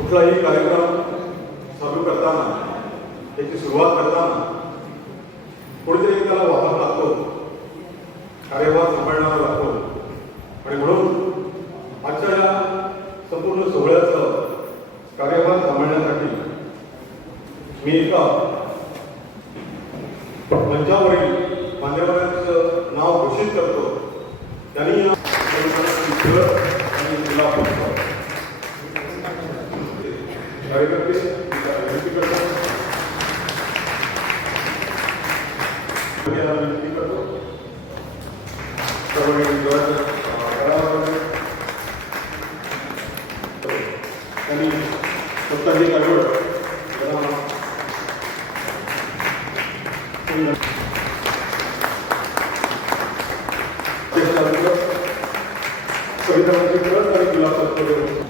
कुठलाही कार्यक्रम चालू करताना त्याची सुरुवात करताना कुठेतरी त्याला वापर लागतो कार्यभार सांभाळणारा लागतो आणि म्हणून आजच्या या संपूर्ण सोहळ्याचं कार्यभार सांभाळण्यासाठी मी एका मंचावरील मान्यवरांचं नाव घोषित करतो. त्यांनी Mereka kita identifikasi. Bagaimana identifikasi? Sebagai ibadah, Kami dalam Kita lakukan, kita lakukan.